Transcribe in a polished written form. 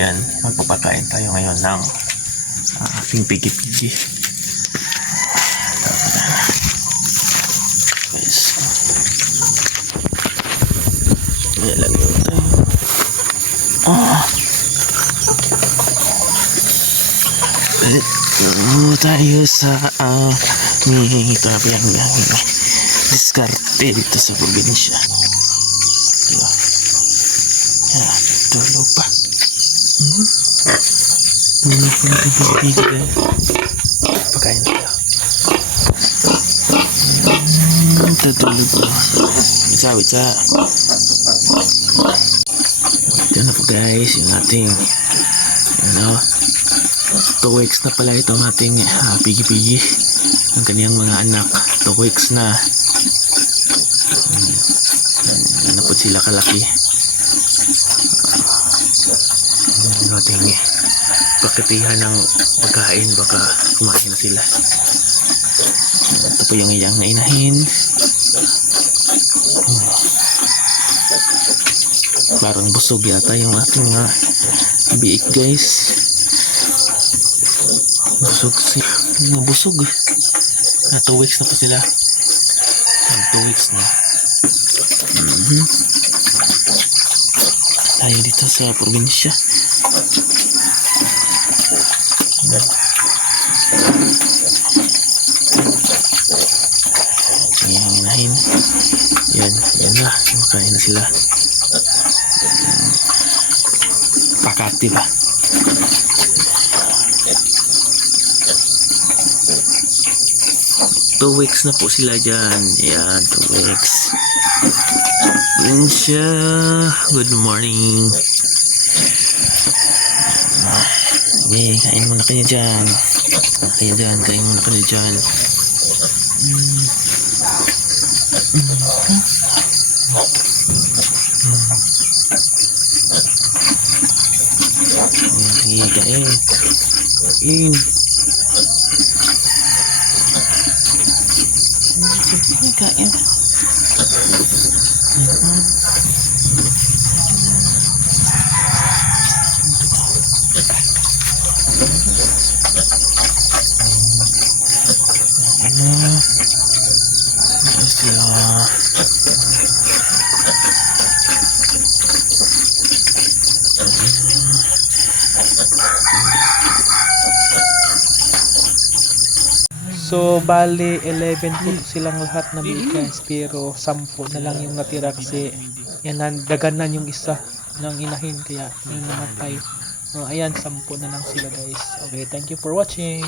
ayan, magpapakain tayo ngayon ng ating pigi-pigi. Guys, ilalagay tayo. Tayo sa aming diskarte dito sa probinsya. Tulog pa. Tulog pa natin pag-pigil. Pagkain tayo. Tutulog pa. Witsa. Ito na po guys, yung ating 2 weeks na pala itong ating pigi-pigi. Ang kaniyang mga anak 2 weeks na. Ano po sila kalaki. Ating pakitihan ng pagkain, baka kumain na sila. Ito po yung iyang inahin. Parang busog yata yung ating biik guys. Busog na 2 weeks na po sila. 2 weeks na. Tayo dito sa probinsya. Ayan, inahin. Yan na. Makain na sila. Pakati ba? Two weeks na po sila dyan. Yan, 2 weeks. Yan siya. Good morning. Okay, kain muna kayo dyan. Kain muna kayo dyan. Kain. So, bali 11 po silang lahat na guys, pero 10 na lang yung natira kasi yan, daganan yung isa ng inahin kaya yung namatay. So, ayan, 10 na lang sila guys. Okay, thank you for watching.